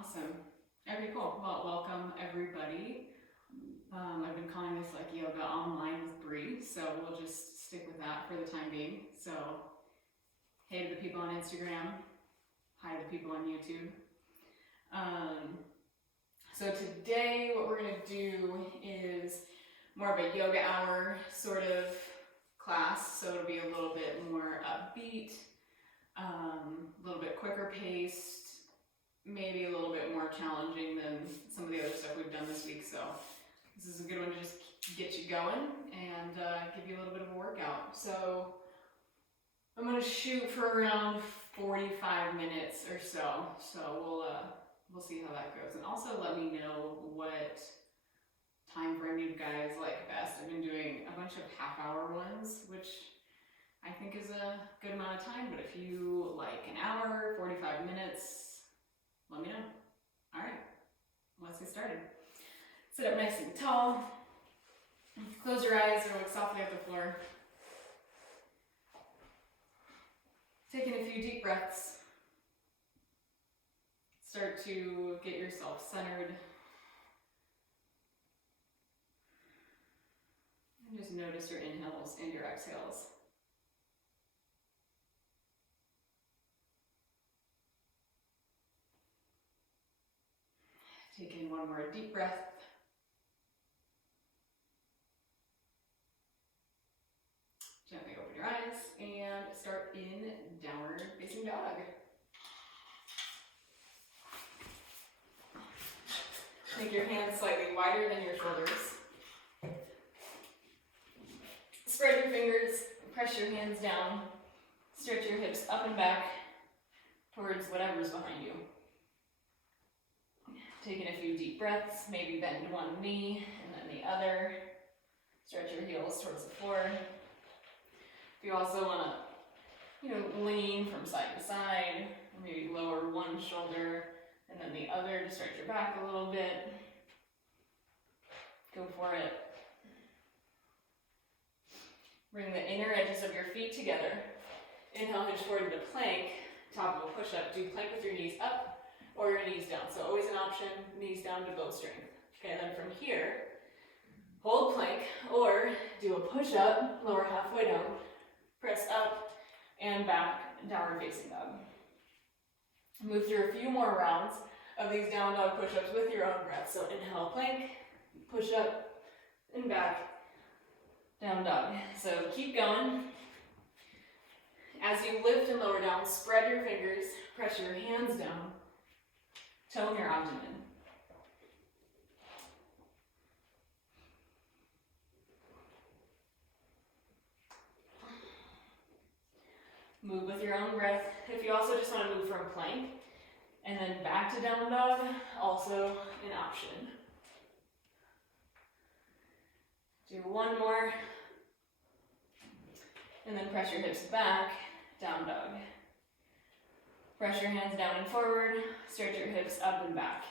Awesome. Okay, cool. Well, welcome everybody. I've been calling this like yoga online with Bree, so we'll just stick with that for the time being. So, hey to the people on Instagram, hi to the people on YouTube. So today what we're gonna do is more of a yoga hour sort of class, so it'll be a little bit more upbeat, a little bit quicker paced, maybe a little bit more challenging than some of the other stuff we've done this week. So this is a good one to just get you going and give you a little bit of a workout. So I'm gonna shoot for around 45 minutes or so. So we'll see how that goes. And also let me know what time frame you guys like best. I've been doing a bunch of half-hour ones, which I think is a good amount of time, but if you like an hour, 45 minutes, let me know. All right, let's get started. Sit up nice and tall. Close your eyes or look softly at the floor. Taking a few deep breaths. Start to get yourself centered. And just notice your inhales and your exhales. Take in one more deep breath. Gently open your eyes and start in downward facing dog. Make your hands slightly wider than your shoulders. Spread your fingers, press your hands down, stretch your hips up and back towards whatever's behind you. Taking a few deep breaths, maybe bend one knee and then the other. Stretch your heels towards the floor. If you also want to, lean from side to side, or maybe lower one shoulder and then the other to stretch your back a little bit. Go for it. Bring the inner edges of your feet together. Inhale, hinge forward into plank. Top of a push-up. Do plank with your knees up or your knees down. So always an option, knees down to build strength. Okay, then from here, hold plank or do a push-up, lower halfway down. Press up and back, downward facing dog. Move through a few more rounds of these down dog push-ups with your own breath. So inhale, plank, push up, and back, down dog. So keep going. As you lift and lower down, spread your fingers, press your hands down, tone your abdomen. Move with your own breath. If you also just want to move from plank and then back to down dog, also an option. Do one more. And then press your hips back, down dog. Press your hands down and forward, stretch your hips up and back.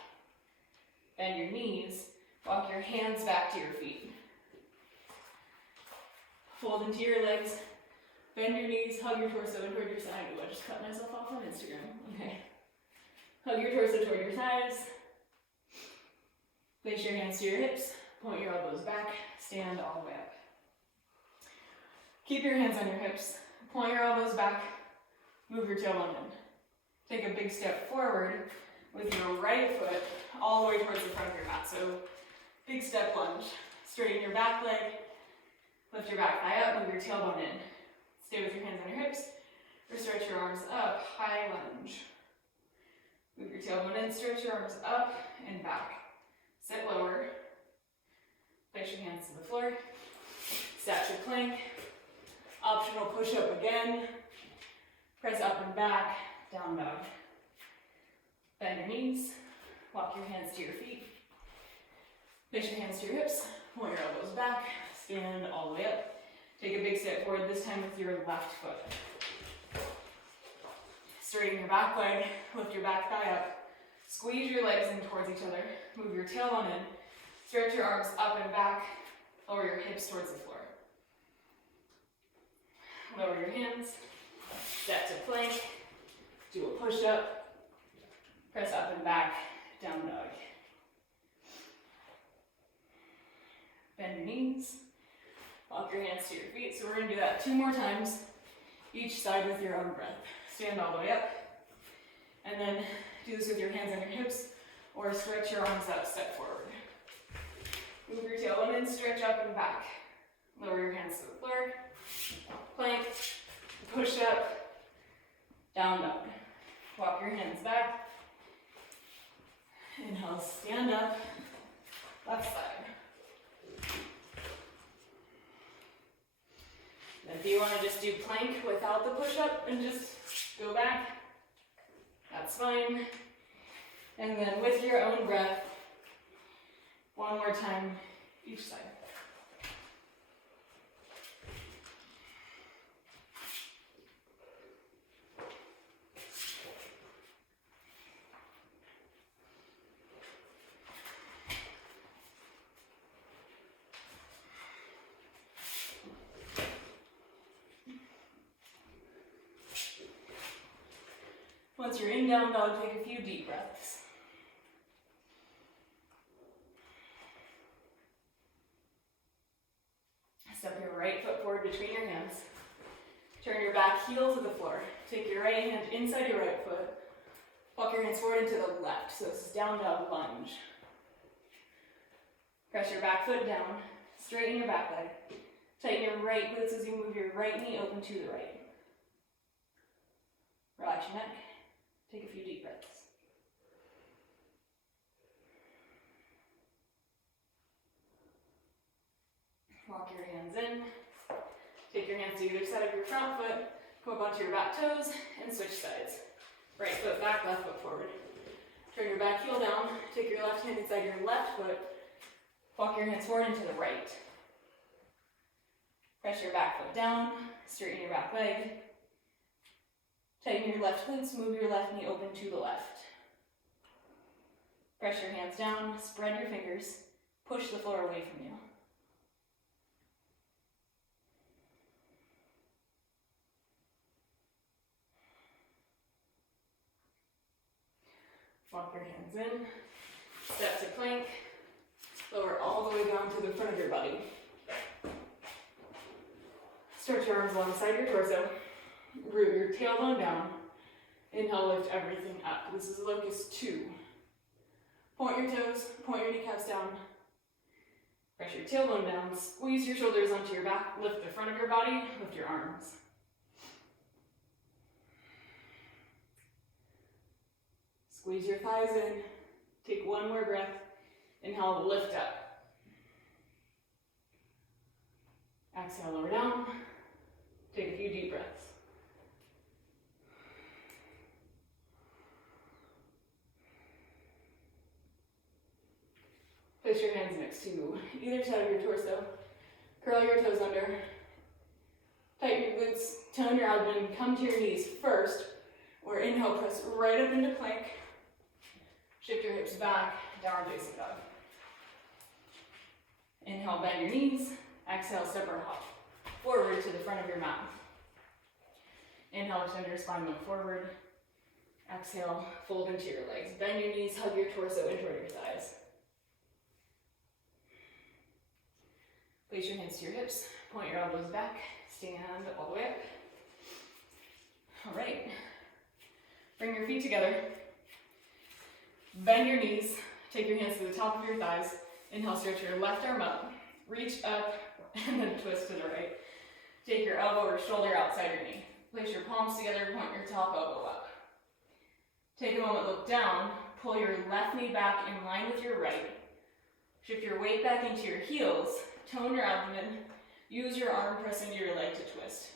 Bend your knees, walk your hands back to your feet. Fold into your legs. Bend your knees, hug your torso toward your side. Ooh, I just cut myself off on Instagram. Okay. Hug your torso toward your thighs. Place your hands to your hips. Point your elbows back. Stand all the way up. Keep your hands on your hips. Point your elbows back. Move your tailbone in. Take a big step forward with your right foot all the way towards the front of your mat. So big step lunge. Straighten your back leg. Lift your back thigh up. Move your tailbone in. Stay with your hands on your hips, or stretch your arms up, high lunge. Move your tailbone in, stretch your arms up and back. Sit lower, place your hands to the floor, statue plank, optional push-up again, press up and back, down dog. Bend your knees, walk your hands to your feet, place your hands to your hips, point your elbows back, stand all the way up. Take a big step forward, this time with your left foot. Straighten your back leg, lift your back thigh up. Squeeze your legs in towards each other. Move your tailbone in. Stretch your arms up and back. Lower your hips towards the floor. Lower your hands. Step to plank. Do a push-up. Press up and back, down dog. Bend your knees. Walk your hands to your feet. So we're going to do that 2 more times, each side with your own breath. Stand all the way up. And then do this with your hands on your hips, or stretch your arms out, step forward. Move your tailbone in, stretch up and back. Lower your hands to the floor. Plank, push up, down dog. Walk your hands back. Inhale, stand up, left side. If you want to just do plank without the push-up and just go back, that's fine. And then with your own breath, 1 more time each side. Once you're in down dog, take a few deep breaths. Step your right foot forward between your hands. Turn your back heel to the floor. Take your right hand inside your right foot. Walk your hands forward into the left. So this is down dog lunge. Press your back foot down. Straighten your back leg. Tighten your right glutes as you move your right knee open to the right. Relax your neck. Take a few deep breaths. Walk your hands in. Take your hands to either side of your front foot. Come up onto your back toes and switch sides. Right foot back, left foot forward. Turn your back heel down. Take your left hand inside your left foot. Walk your hands forward into the right. Press your back foot down. Straighten your back leg. Tighten your left glutes, move your left knee open to the left. Press your hands down, spread your fingers, push the floor away from you. Walk your hands in, step to plank, lower all the way down to the front of your body. Stretch your arms alongside your torso. Root your tailbone down. Inhale, lift everything up. This is locust 2. Point your toes, point your kneecaps down. Press your tailbone down. Squeeze your shoulders onto your back. Lift the front of your body. Lift your arms. Squeeze your thighs in. Take 1 more breath. Inhale, lift up. Exhale, lower down. Take a few deep breaths. Place your hands next to either side of your torso. Curl your toes under. Tighten your glutes, tone your abdomen, come to your knees first, or inhale, press right up into plank. Shift your hips back, downward facing dog. Inhale, bend your knees. Exhale, step or hop forward to the front of your mat. Inhale, extend your spine, look forward. Exhale, fold into your legs. Bend your knees, hug your torso in toward your thighs. Place your hands to your hips, point your elbows back, stand all the way up. All right, bring your feet together. Bend your knees, take your hands to the top of your thighs. Inhale, stretch your left arm up, reach up, and then twist to the right. Take your elbow or shoulder outside your knee. Place your palms together, point your top elbow up. Take a moment, look down, pull your left knee back in line with your right. Shift your weight back into your heels, tone your abdomen, use your arm press into your leg to twist.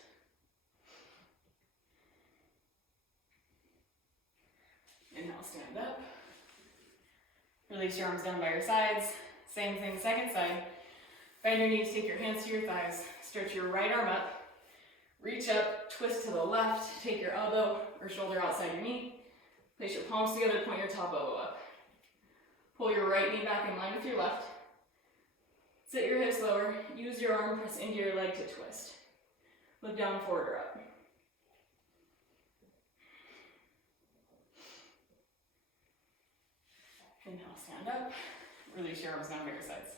Inhale, stand up. Release your arms down by your sides. Same thing, second side. Bend your knees, take your hands to your thighs. Stretch your right arm up. Reach up, twist to the left. Take your elbow or shoulder outside your knee. Place your palms together, point your top elbow up. Pull your right knee back in line with your left. Sit your hips lower. Use your arm press into your leg to twist. Look down, forward or up. Inhale, stand up. Release your arms down by your sides.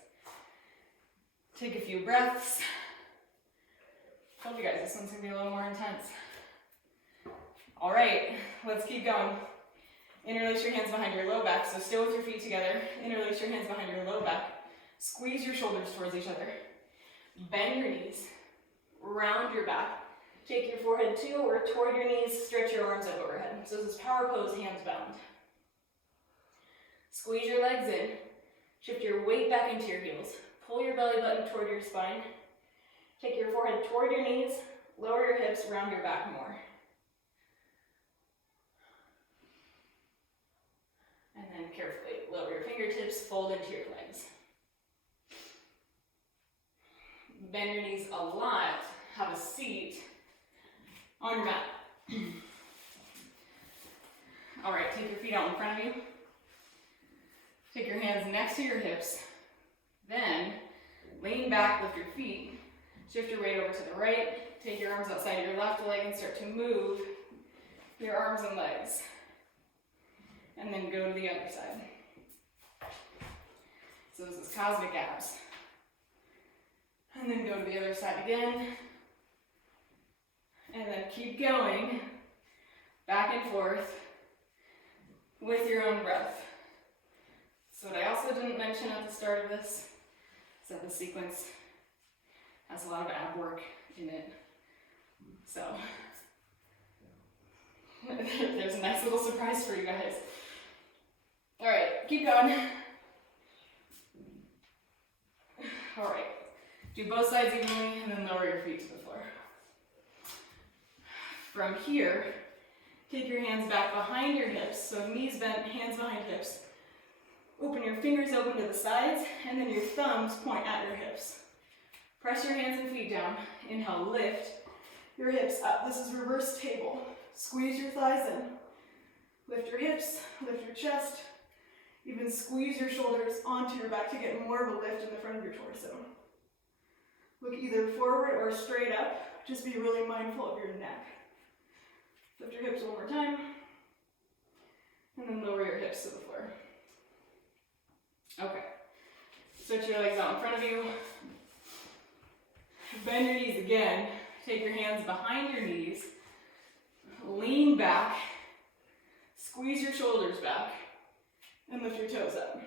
Take a few breaths. Told you guys, this one's gonna be a little more intense. All right, let's keep going. Interlace your hands behind your low back, so still with your feet together. Interlace your hands behind your low back. Squeeze your shoulders towards each other. Bend your knees. Round your back. Take your forehead to or toward your knees. Stretch your arms up overhead. So this is power pose, hands bound. Squeeze your legs in. Shift your weight back into your heels. Pull your belly button toward your spine. Take your forehead toward your knees. Lower your hips, round your back more. And then carefully lower your fingertips, fold into your legs. Bend your knees a lot. Have a seat on your mat. All right, take your feet out in front of you. Take your hands next to your hips. Then lean back, lift your feet. Shift your weight over to the right. Take your arms outside your left leg and start to move your arms and legs. And then go to the other side. So this is cosmic abs. And then go to the other side again. And then keep going back and forth with your own breath. So what I also didn't mention at the start of this is that the sequence has a lot of ab work in it. So there's a nice little surprise for you guys. All right, keep going. All right, do both sides evenly and then lower your feet to the floor. From here, take your hands back behind your hips, so knees bent, hands behind hips. Open your fingers open to the sides, and then your thumbs point at your hips. Press your hands and feet down. Inhale, lift your hips up. This is reverse table. Squeeze your thighs in. Lift your hips, lift your chest. Even squeeze your shoulders onto your back to get more of a lift in the front of your torso. Look either forward or straight up. Just be really mindful of your neck. Lift your hips one more time. And then lower your hips to the floor. Okay. Stretch your legs out in front of you. Bend your knees again. Take your hands behind your knees. Lean back. Squeeze your shoulders back. And lift your toes up.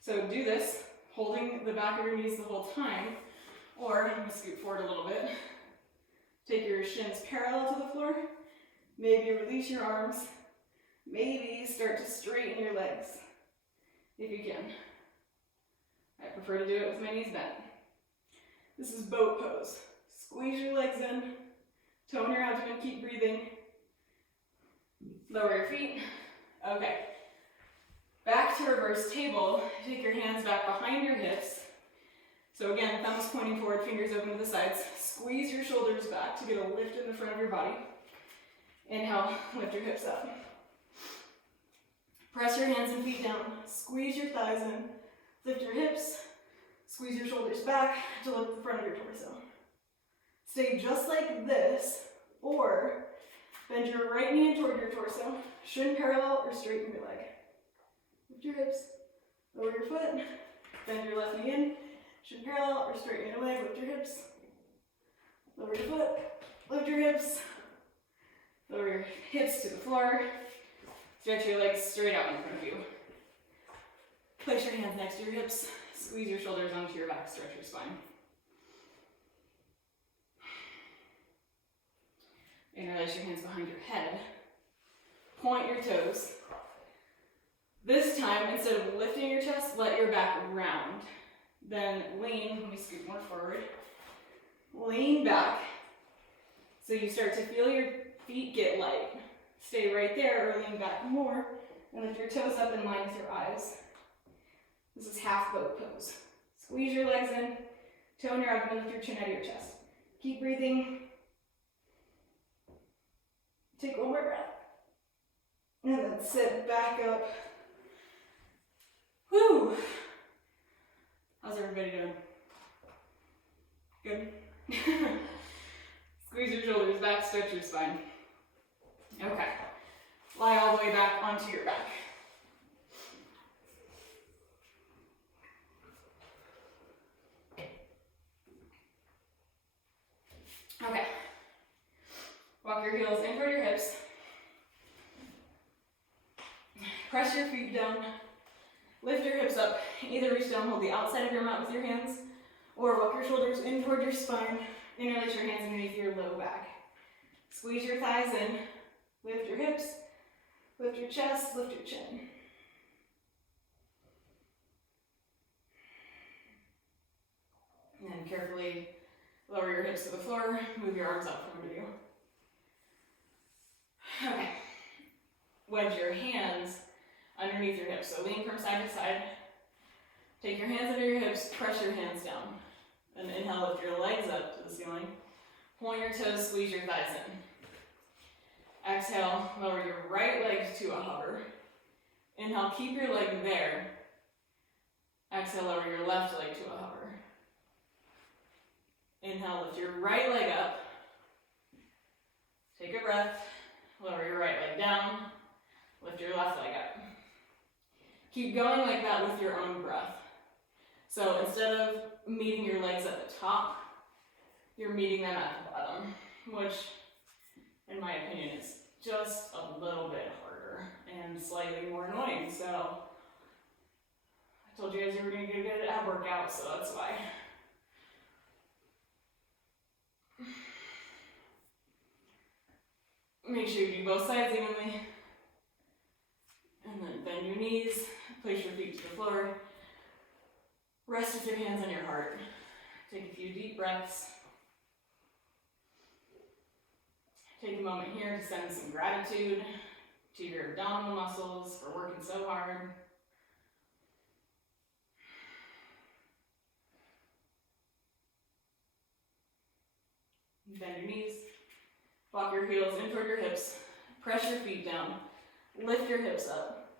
So do this, holding the back of your knees the whole time. Or, I'm going to scoot forward a little bit. Take your shins parallel to the floor. Maybe release your arms. Maybe start to straighten your legs, if you can. I prefer to do it with my knees bent. This is boat pose. Squeeze your legs in. Tone your abdomen, keep breathing. Lower your feet. Okay. Back to reverse table. Take your hands back behind your hips. So again, thumbs pointing forward, fingers open to the sides. Squeeze your shoulders back to get a lift in the front of your body. Inhale, lift your hips up. Press your hands and feet down. Squeeze your thighs in. Lift your hips. Squeeze your shoulders back to lift the front of your torso. Stay just like this, or bend your right knee in toward your torso. Shin parallel or straighten your leg. Lift your hips. Lower your foot. Bend your left knee in. Shin parallel or straighten your leg. Lift your hips. Lower your foot. Lift your hips. Lower your hips to the floor. Stretch your legs straight out in front of you. Place your hands next to your hips. Squeeze your shoulders onto your back. Stretch your spine. Interlace your hands behind your head. Point your toes. This time, instead of lifting your chest, let your back round. Then lean. Let me scoot more forward. Lean back. So you start to feel your feet get light. Stay right there or lean back more. And lift your toes up in line with your eyes. This is half boat pose. Squeeze your legs in. Tone your abdomen, lift your chin out of your chest. Keep breathing. Take one more breath. And then sit back up. Whew. How's everybody doing? Good? Squeeze your shoulders back, stretch your spine. Okay. Lie all the way back onto your back. your heels in toward your hips. Press your feet down. Lift your hips up. Either reach down, hold the outside of your mat with your hands, or walk your shoulders in toward your spine. Interlace your hands underneath your low back. Squeeze your thighs in. Lift your hips. Lift your chest. Lift your chin. And then carefully lower your hips to the floor. Move your arms out from under you. Okay. Wedge your hands underneath your hips. So lean from side to side. Take your hands under your hips, press your hands down. And inhale, lift your legs up to the ceiling. Point your toes, squeeze your thighs in. Exhale, lower your right leg to a hover. Inhale, keep your leg there. Exhale, lower your left leg to a hover. Inhale, lift your right leg up. Take a breath. Lower your right leg down. Lift your left leg up. Keep going like that with your own breath. So instead of meeting your legs at the top, you're meeting them at the bottom, which, in my opinion, is just a little bit harder and slightly more annoying. So I told you guys you were going to get a good ab workout, so that's why. Make sure you do both sides evenly. And then bend your knees, place your feet to the floor. Rest with your hands on your heart. Take a few deep breaths. Take a moment here to send some gratitude to your abdominal muscles for working so hard. Bend your knees. Walk your heels in toward your hips. Press your feet down. Lift your hips up.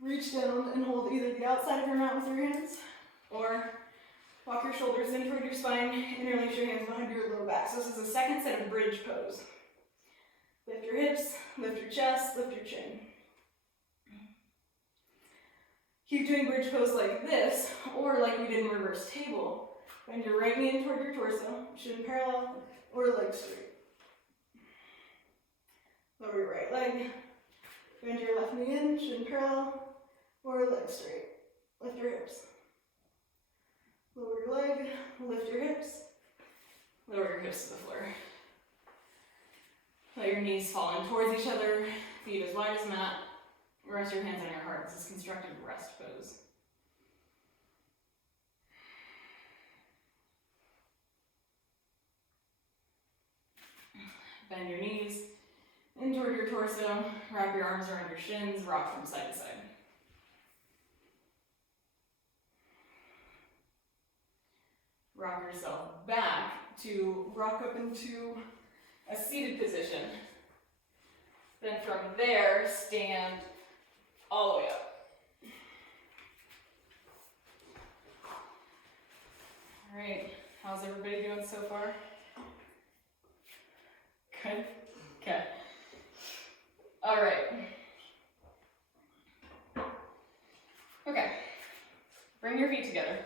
Reach down and hold either the outside of your mat with your hands, or walk your shoulders in toward your spine. Interlace your hands behind your low back. So this is a second set of bridge pose. Lift your hips, lift your chest, lift your chin. Keep doing bridge pose like this, or like we did in reverse table. Bend your right knee in toward your torso, shin parallel, or leg straight. Lower your right leg. Bend your left knee in, shin parallel, or leg straight. Lift your hips. Lower your leg, lift your hips. Lower your hips to the floor. Let your knees fall in towards each other, feet as wide as mat. Rest your hands on your heart. This is constructive rest pose. Bend your knees in toward your torso. Wrap your arms around your shins. Rock from side to side. Rock yourself back to rock up into a seated position. Then from there, stand all the way up. All right, how's everybody doing so far? Good? Okay. All right. Okay, bring your feet together.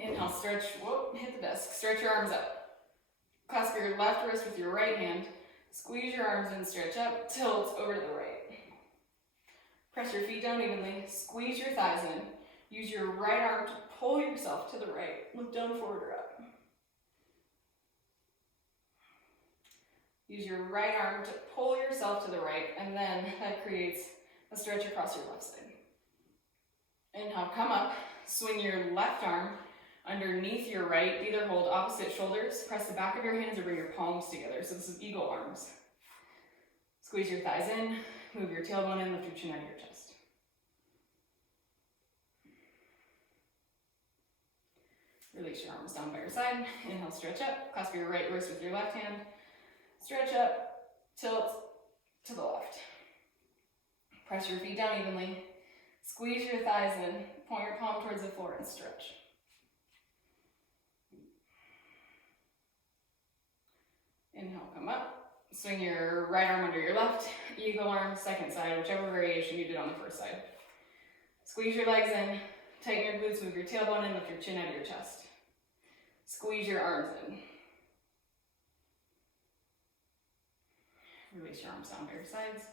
Inhale, stretch, whoa, hit the desk. Stretch your arms up. Clasp your left wrist with your right hand. Squeeze your arms in, stretch up, tilt over to the right. Press your feet down evenly, squeeze your thighs in. Use your right arm to pull yourself to the right. Look down, forward, or up. Use your right arm to pull yourself to the right, and then that creates a stretch across your left side. Inhale, come up, swing your left arm underneath your right, either hold opposite shoulders, press the back of your hands or bring your palms together. So this is eagle arms. Squeeze your thighs in, move your tailbone in, lift your chin out of your chest. Release your arms down by your side. Inhale, stretch up, clasp your right wrist with your left hand. Stretch up, tilt to the left. Press your feet down evenly. Squeeze your thighs in, point your palm towards the floor and stretch. Inhale, come up. Swing your right arm under your left, eagle arm, second side, whichever variation you did on the first side. Squeeze your legs in, tighten your glutes, move your tailbone in, lift your chin out of your chest. Squeeze your arms in. Release your arms down by your sides.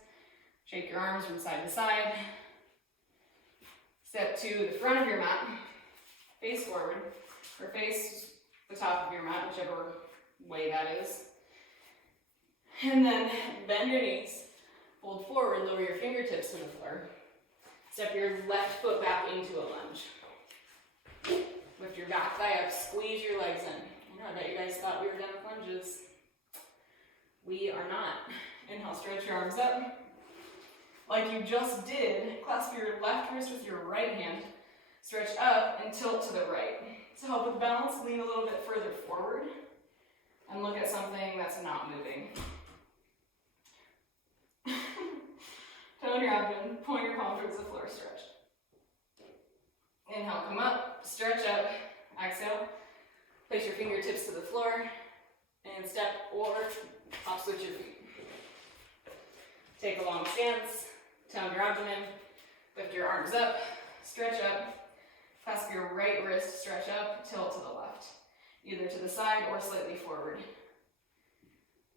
Shake your arms from side to side. Step to the front of your mat. Face forward, or face the top of your mat, whichever way that is. And then bend your knees. Fold forward, lower your fingertips to the floor. Step your left foot back into a lunge. Lift your back thigh up, squeeze your legs in. I bet you guys thought we were done with lunges. We are not. Inhale, stretch your arms up. Like you just did, clasp your left wrist with your right hand. Stretch up and tilt to the right. To help with balance, lean a little bit further forward and look at something that's not moving. Tone your abdomen, point your palm towards the floor, stretch. Inhale, come up, stretch up, exhale. Place your fingertips to the floor and step or hop switch your feet. Take a long stance, tone your abdomen, lift your arms up, stretch up, clasp your right wrist, stretch up, tilt to the left, either to the side or slightly forward.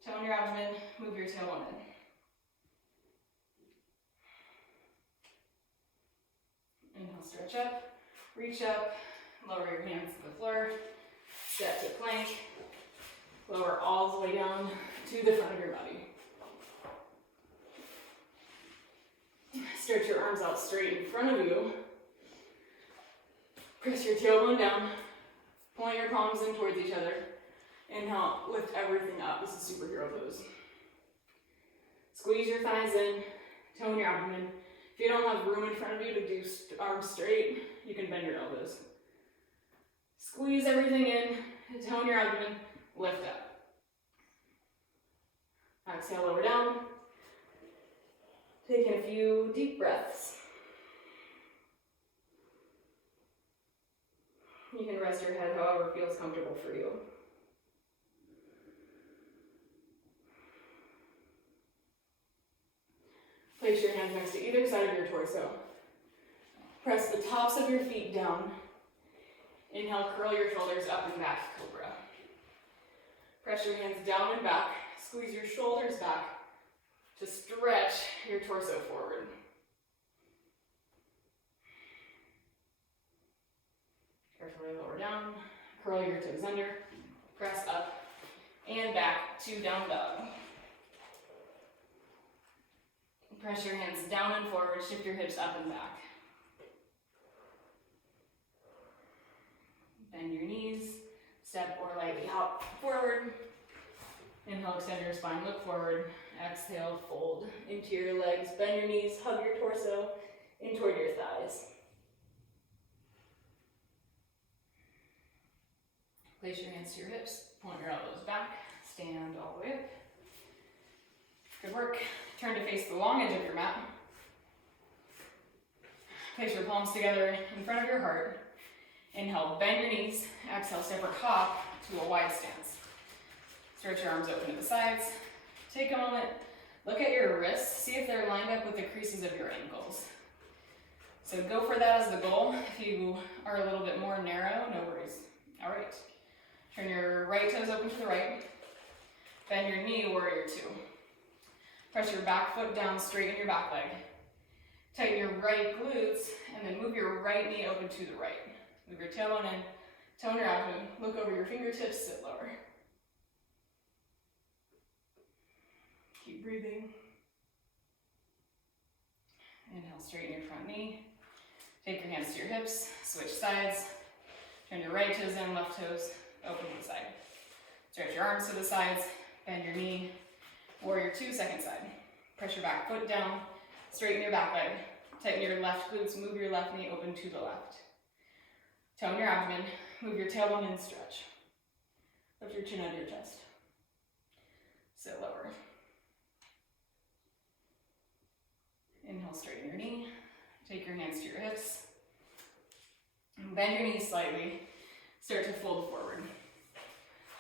Tone your abdomen, move your tailbone in. Inhale, stretch up, reach up, lower your hands to the floor, step to plank, lower all the way down to the front of your body. Stretch your arms out straight in front of you. Press your tailbone down, point your palms in towards each other. Inhale, lift everything up. This is superhero pose. Squeeze your thighs in, tone your abdomen. If you don't have room in front of you to do arms straight, you can bend your elbows. Squeeze everything in, tone your abdomen, lift up. Exhale, lower down. Take in a few deep breaths. You can rest your head however feels comfortable for you. Place your hands next to either side of your torso. Press the tops of your feet down. Inhale, curl your shoulders up and back, cobra. Press your hands down and back. Squeeze your shoulders back to stretch your torso forward. Carefully lower down, curl your toes under, press up and back to down dog. Press your hands down and forward, shift your hips up and back. Bend your knees, step or lightly hop forward. Inhale, extend your spine, look forward. Exhale, fold into your legs, bend your knees, hug your torso in toward your thighs. Place your hands to your hips, point your elbows back, stand all the way up. Good work. Turn to face the long edge of your mat. Place your palms together in front of your heart. Inhale, bend your knees. Exhale, step or hop to a wide stance. Stretch your arms open to the sides. Take a moment, look at your wrists, see if they're lined up with the creases of your ankles. So go for that as the goal. If you are a little bit more narrow, no worries. All right. Turn your right toes open to the right. Bend your knee, warrior two. Press your back foot down, straighten your back leg. Tighten your right glutes, and then move your right knee open to the right. Move your tailbone in, tone your abdomen, look over your fingertips, sit lower. Keep breathing. Inhale, straighten your front knee. Take your hands to your hips, switch sides. Turn your right toes in, left toes open to the side. Stretch your arms to the sides, bend your knee. Warrior two, second side. Press your back foot down, straighten your back leg. Tighten your left glutes, move your left knee open to the left. Tone your abdomen, move your tailbone in, stretch. Lift your chin out of your chest. Sit lower. Inhale, straighten your knee. Take your hands to your hips. And bend your knees slightly. Start to fold forward.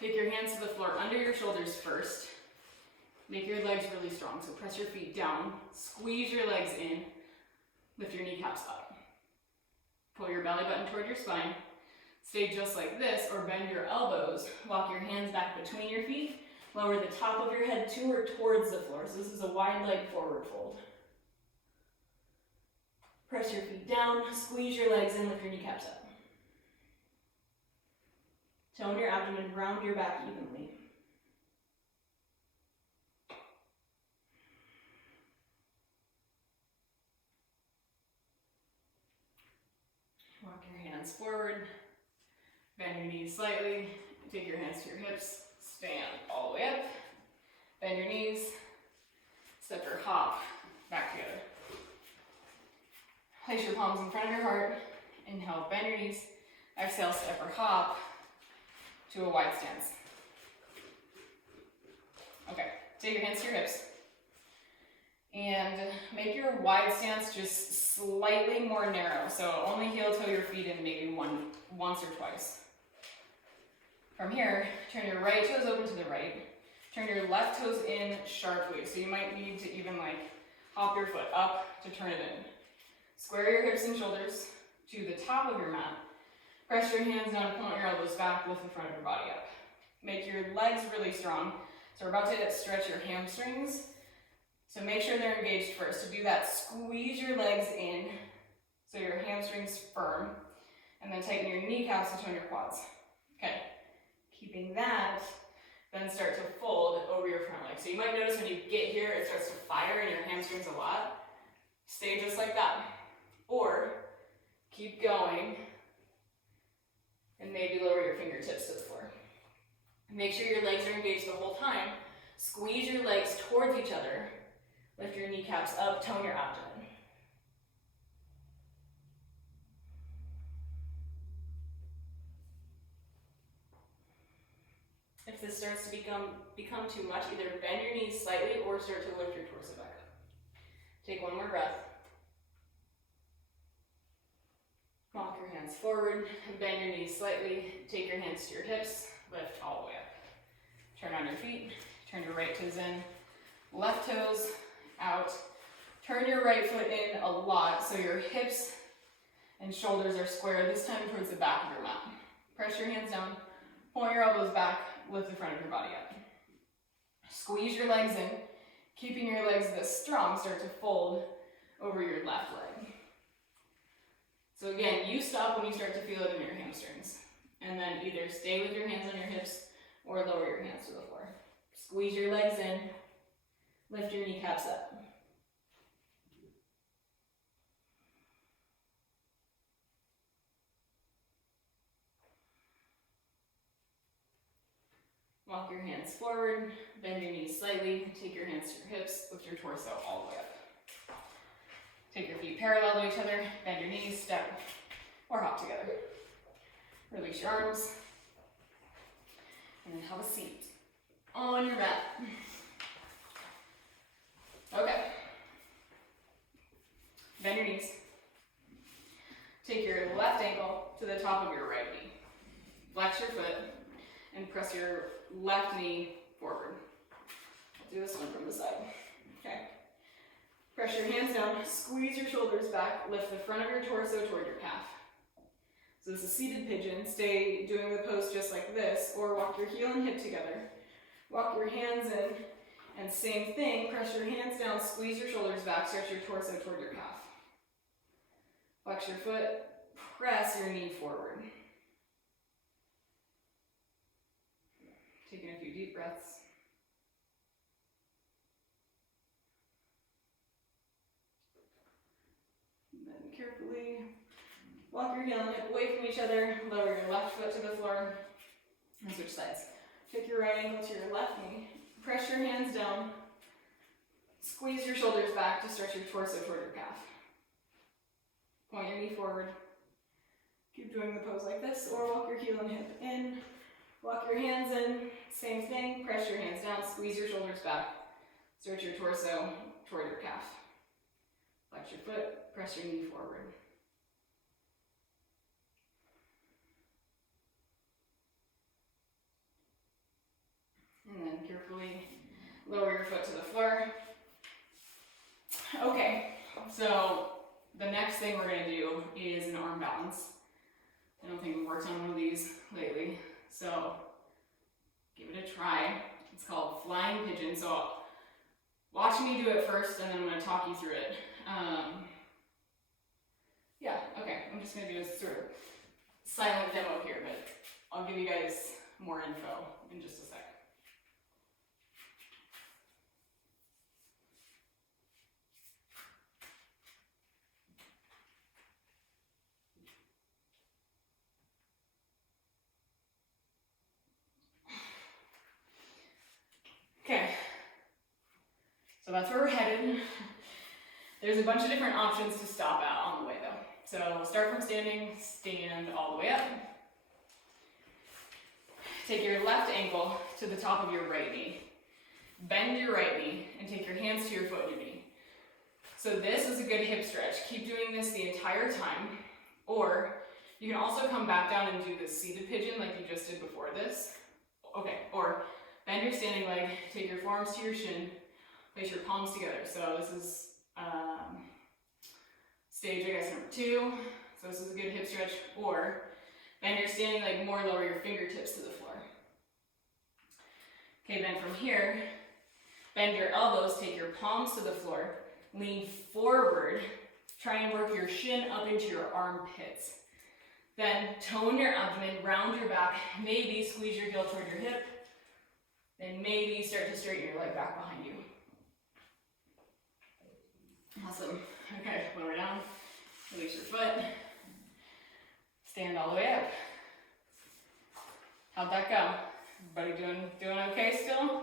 Take your hands to the floor under your shoulders first. Make your legs really strong, so press your feet down. Squeeze your legs in. Lift your kneecaps up. Pull your belly button toward your spine. Stay just like this, or bend your elbows. Walk your hands back between your feet. Lower the top of your head to or towards the floor. So this is a wide leg forward fold. Press your feet down, squeeze your legs in, lift your kneecaps up. Tone your abdomen, round your back evenly. Walk your hands forward, bend your knees slightly, take your hands to your hips, stand all the way up, bend your knees, step or hop back together. Place your palms in front of your heart, inhale, bend your knees, exhale, step or hop to a wide stance. Okay, take your hands to your hips, and make your wide stance just slightly more narrow, so only heel toe your feet in maybe once or twice. From here, turn your right toes open to the right, turn your left toes in sharply, so you might need to even like hop your foot up to turn it in. Square your hips and shoulders to the top of your mat, press your hands down, point your elbows back, lift the front of your body up. Make your legs really strong. So we're about to stretch your hamstrings. So make sure they're engaged first. To do that, squeeze your legs in so your hamstrings firm, and then tighten your kneecaps and tone your quads. Okay, keeping that, then start to fold over your front leg. So you might notice when you get here, it starts to fire in your hamstrings a lot. Stay just like that. Or keep going and maybe lower your fingertips to the floor. Make sure your legs are engaged the whole time. Squeeze your legs towards each other. Lift your kneecaps up, tone your abdomen. If this starts to become too much, either bend your knees slightly or start to lift your torso back up. Take one more breath. Walk your hands forward and bend your knees slightly. Take your hands to your hips, lift all the way up. Turn on your feet, turn your right toes in, left toes out. Turn your right foot in a lot so your hips and shoulders are square, this time towards the back of your mat. Press your hands down, point your elbows back, lift the front of your body up. Squeeze your legs in, keeping your legs this strong, start to fold over your left leg. So again, you stop when you start to feel it in your hamstrings. And then either stay with your hands on your hips or lower your hands to the floor. Squeeze your legs in, lift your kneecaps up. Walk your hands forward, bend your knees slightly, take your hands to your hips, lift your torso all the way up. Take your feet parallel to each other, bend your knees, step, or hop together. Release your arms, and then have a seat on your mat. Okay. Bend your knees. Take your left ankle to the top of your right knee. Flex your foot and press your left knee forward. I'll do this one from the side. Okay. Press your hands down, squeeze your shoulders back, lift the front of your torso toward your calf. So this is seated pigeon. Stay doing the pose just like this, or walk your heel and hip together. Walk your hands in, and same thing, press your hands down, squeeze your shoulders back, stretch your torso toward your calf. Flex your foot, press your knee forward. Taking a few deep breaths. And then carefully walk your heel and hip away from each other, lower your left foot to the floor, and switch sides. Take your right ankle to your left knee, press your hands down, squeeze your shoulders back to stretch your torso toward your calf. Point your knee forward. Keep doing the pose like this, or walk your heel and hip in. Walk your hands in, same thing, press your hands down, squeeze your shoulders back, stretch your torso toward your calf. Flex your foot, press your knee forward. And then carefully lower your foot to the floor. Okay, so the next thing we're going to do is an arm balance. I don't think we've worked on one of these lately, so give it a try. It's called flying pigeon. So watch me do it first, and then I'm going to talk you through it. Yeah, okay. I'm just going to do a sort of silent demo here, but I'll give you guys more info in just a sec. Okay, so that's where we're headed. There's a bunch of different options to stop at on the way though. So start from standing, stand all the way up. Take your left ankle to the top of your right knee. Bend your right knee and take your hands to your foot and your knee. So this is a good hip stretch. Keep doing this the entire time. Or you can also come back down and do the seated pigeon like you just did before this. Okay, or bend your standing leg, take your forearms to your shin, place your palms together. So this is stage, I guess, number 2. So this is a good hip stretch. Or bend your standing leg more, lower your fingertips to the floor. Okay, then from here, bend your elbows, take your palms to the floor, lean forward, try and work your shin up into your armpits. Then tone your abdomen, round your back, maybe squeeze your heel toward your hip, and maybe start to straighten your leg back behind you. Awesome. Okay, lower down, release your foot, stand all the way up. How'd that go? Everybody doing okay still?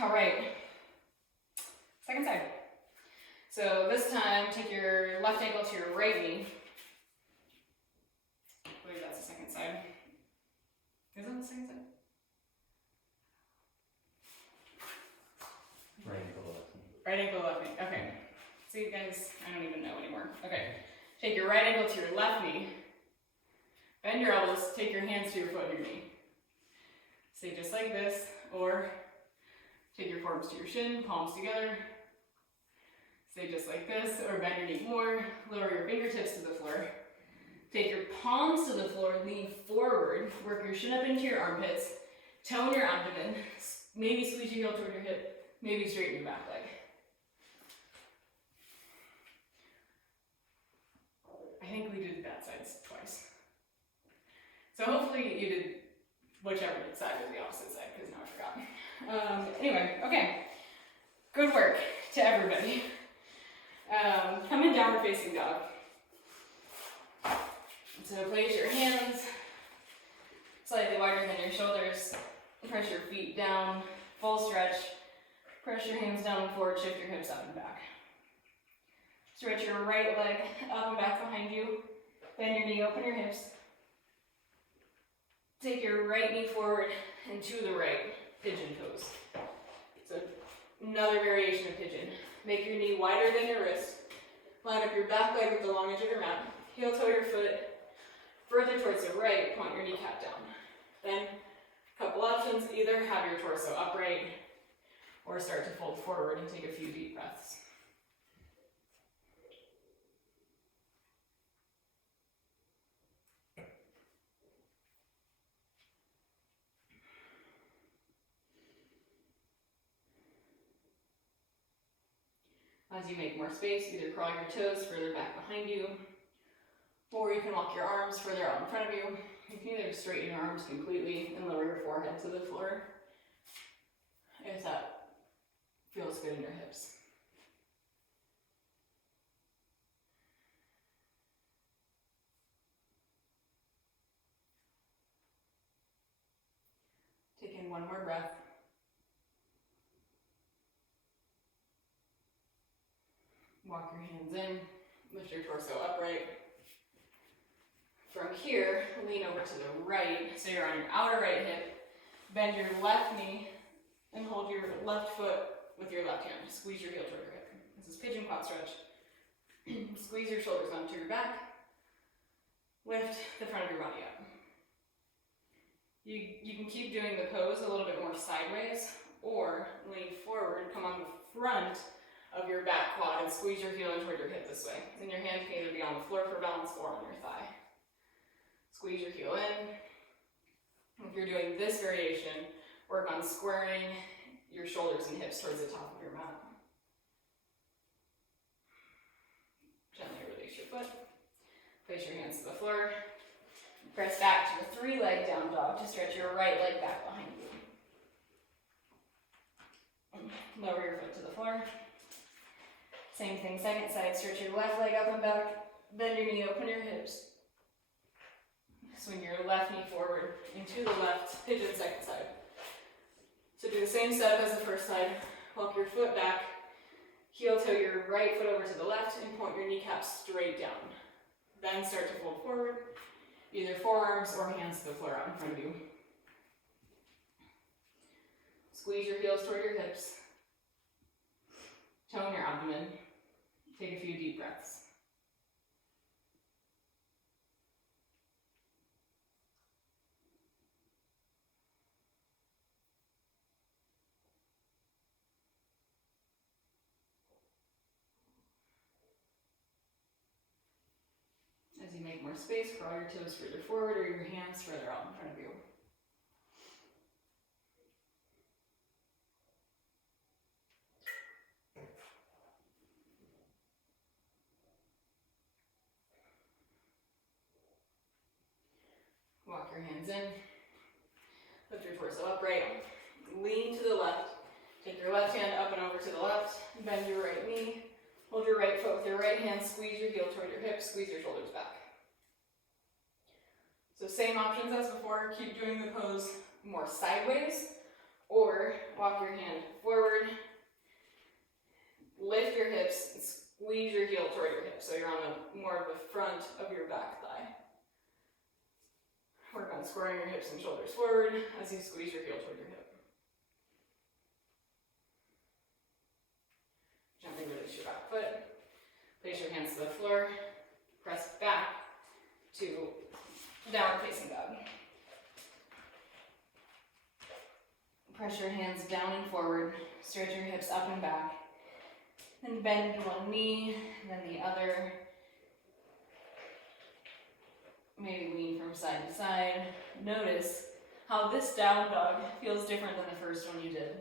All right, second side. So this time, take your left ankle to your right knee. I believe that's the second side. Is that the second side? Right ankle, left knee. Right ankle, left knee. Okay. See, guys, I don't even know anymore. Okay. Take your right ankle to your left knee. Bend your elbows. Take your hands to your foot and your knee. Stay just like this, or take your forearms to your shin, palms together. Stay just like this, or bend your knee more, lower your fingertips to the floor. Take your palms to the floor, lean forward, work your shin up into your armpits, tone your abdomen, maybe squeeze your heel toward your hip, maybe straighten your back leg. I think we did that side twice. So hopefully you did whichever side was the opposite side, because now I forgot. Anyway, okay. Good work to everybody. Come in downward facing dog. So place your hands slightly wider than your shoulders. Press your feet down, full stretch. Press your hands down and forward, shift your hips up and back. Stretch your right leg up and back behind you. Bend your knee, open your hips. Take your right knee forward and to the right, pigeon pose. So another variation of pigeon. Make your knee wider than your wrist. Line up your back leg with the long edge of your mat. Heel toe your foot further towards the right, point your kneecap down. Then a couple options, either have your torso upright or start to fold forward and take a few deep breaths. As you make more space, either crawl your toes further back behind you, or you can walk your arms further out in front of you. You can either straighten your arms completely and lower your forehead to the floor, if that feels good in your hips. Take in one more breath. Walk your hands in, lift your torso upright. From here, lean over to the right, so you're on your outer right hip. Bend your left knee and hold your left foot with your left hand. Squeeze your heel toward your hip. This is pigeon quad stretch. Squeeze your shoulders onto your back. Lift the front of your body up. You can keep doing the pose a little bit more sideways, or lean forward, come on the front of your back quad and squeeze your heel in toward your hip this way. Then your hand can either be on the floor for balance or on your thigh. Squeeze your heel in. If you're doing this variation, Work on squaring your shoulders and hips towards the top of your mat. Gently release your foot. Place your hands to the floor. Press back to a 3-leg down dog to stretch your right leg back behind you. Lower your foot to the floor. Same thing, second side, stretch your left leg up and back. Bend your knee, open your hips. Swing your left knee forward and to the left, pigeon second side. So do the same setup as the first side. Walk your foot back, heel toe your right foot over to the left, and point your kneecaps straight down. Then start to fold forward, either forearms or hands to the floor out in front of you. Squeeze your heels toward your hips. Tone your abdomen. Take a few deep breaths. As you make more space, crawl your toes further forward or your hands further out in front of you. Walk your hands in. Lift your torso upright. Lean to the left. Take your left hand up and over to the left. Bend your right knee. Hold your right foot with your right hand. Squeeze your heel toward your hips. Squeeze your shoulders back. So same options as before. Keep doing the pose more sideways, or walk your hand forward. Lift your hips and squeeze your heel toward your hips. So you're on more of the front of your back thigh. Work on squaring your hips and shoulders forward as you squeeze your heel toward your hip. Gently release your back foot. Place your hands to the floor. Press back to downward facing dog. Press your hands down and forward. Stretch your hips up and back. Then bend one knee, then the other. Maybe lean from side to side. Notice how this down dog feels different than the first one you did.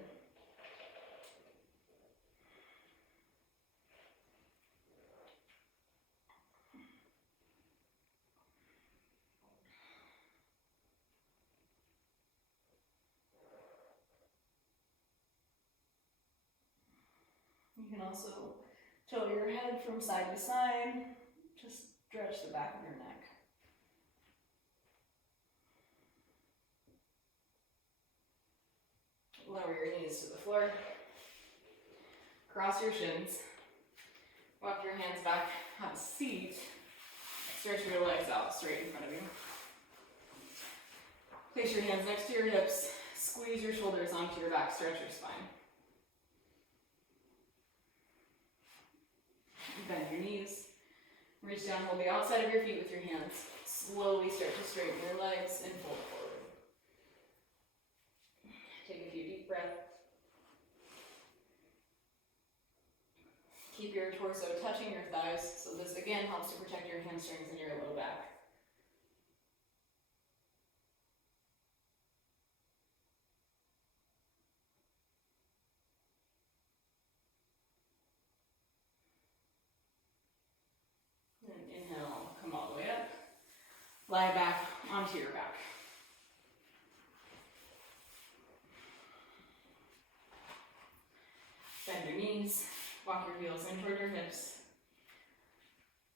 You can also tilt your head from side to side. Just stretch the back of your neck. Lower your knees to the floor. Cross your shins. Walk your hands back. Have a seat. Stretch your legs out straight in front of you. Place your hands next to your hips. Squeeze your shoulders onto your back. Stretch your spine. Bend your knees. Reach down, hold the outside of your feet with your hands. Slowly start to straighten your legs and fold forward. Take a few deep breaths. Keep your torso touching your thighs, so this again helps to protect your hamstrings and your low back. And inhale, come all the way up. Lie back onto your back. Bend your knees, walk your heels in toward your hips.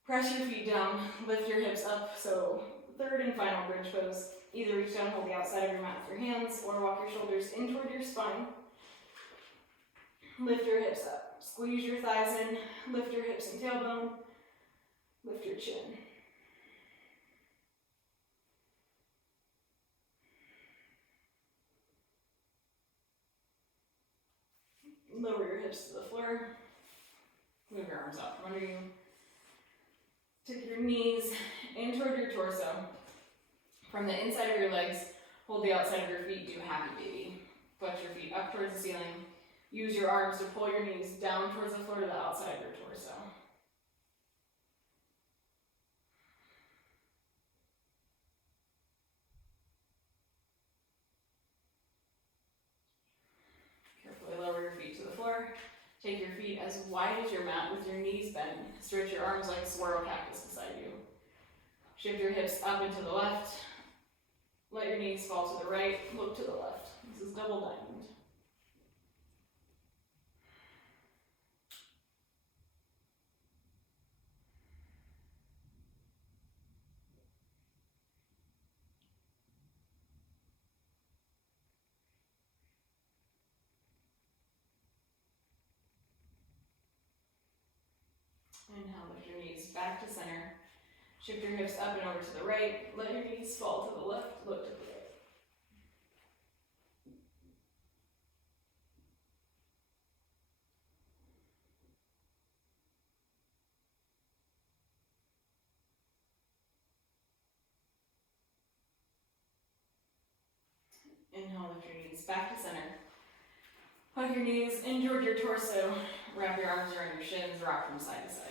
Press your feet down, lift your hips up, so third and final bridge pose. Either reach down, hold the outside of your mat with your hands, or walk your shoulders in toward your spine. Lift your hips up, squeeze your thighs in, lift your hips and tailbone, lift your chin. Lower your hips to the floor. Move your arms out from under you. Take your knees in toward your torso. From the inside of your legs, hold the outside of your feet, do happy baby. Flex your feet up towards the ceiling. Use your arms to pull your knees down towards the floor to the outside of your torso. Take your feet as wide as your mat with your knees bent. Stretch your arms like a saguaro cactus beside you. Shift your hips up and to the left. Let your knees fall to the right. Look to the left. This is double diamond. Inhale, lift your knees back to center. Shift your hips up and over to the right. Let your knees fall to the left. Look to the right. Inhale, lift your knees back to center. Hug your knees in toward your torso. Wrap your arms around your shins. Rock from side to side.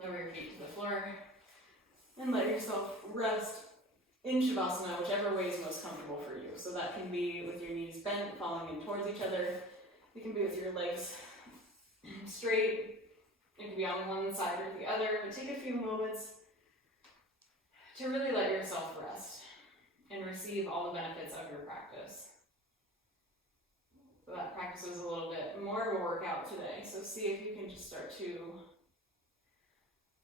Lower your feet to the floor. And let yourself rest in Shavasana, whichever way is most comfortable for you. So that can be with your knees bent, falling in towards each other. It can be with your legs straight. It can be on one side or the other. But take a few moments to really let yourself rest and receive all the benefits of your practice. So that practice was a little bit more of a workout today. So see if you can just start to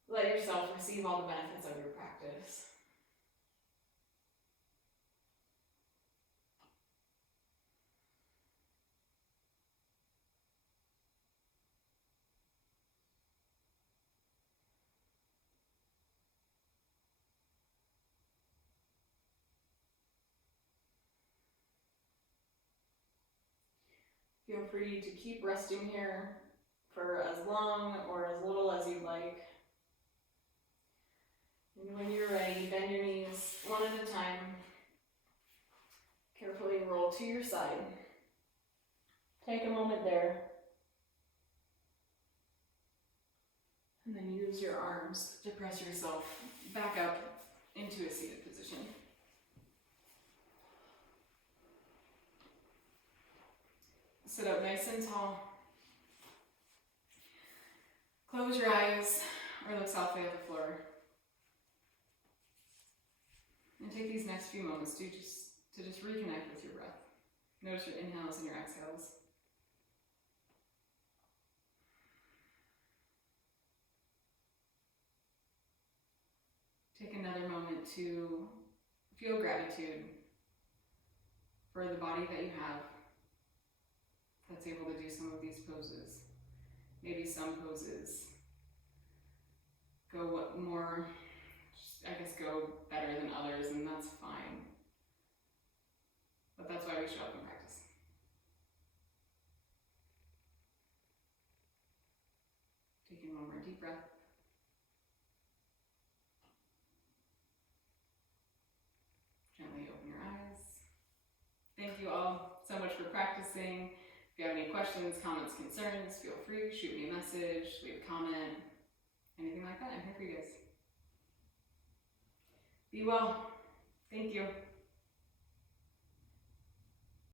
let yourself receive all the benefits of your practice. Feel free to keep resting here for as long or as little as you'd like. And when you're ready, bend your knees one at a time. Carefully roll to your side. Take a moment there. And then use your arms to press yourself back up into a seated position. Sit up nice and tall. Close your eyes or look softly at the floor. And take these next few moments to just reconnect with your breath. Notice your inhales and your exhales. Take another moment to feel gratitude for the body that you have that's able to do some of these poses. Maybe some poses go more, go better than others, and that's fine. But that's why we show up and practice. Taking one more deep breath. Gently open your eyes. Thank you all so much for practicing. If you have any questions, comments, concerns, feel free, shoot me a message, leave a comment, anything like that. I'm here for you guys. Be well. Thank you.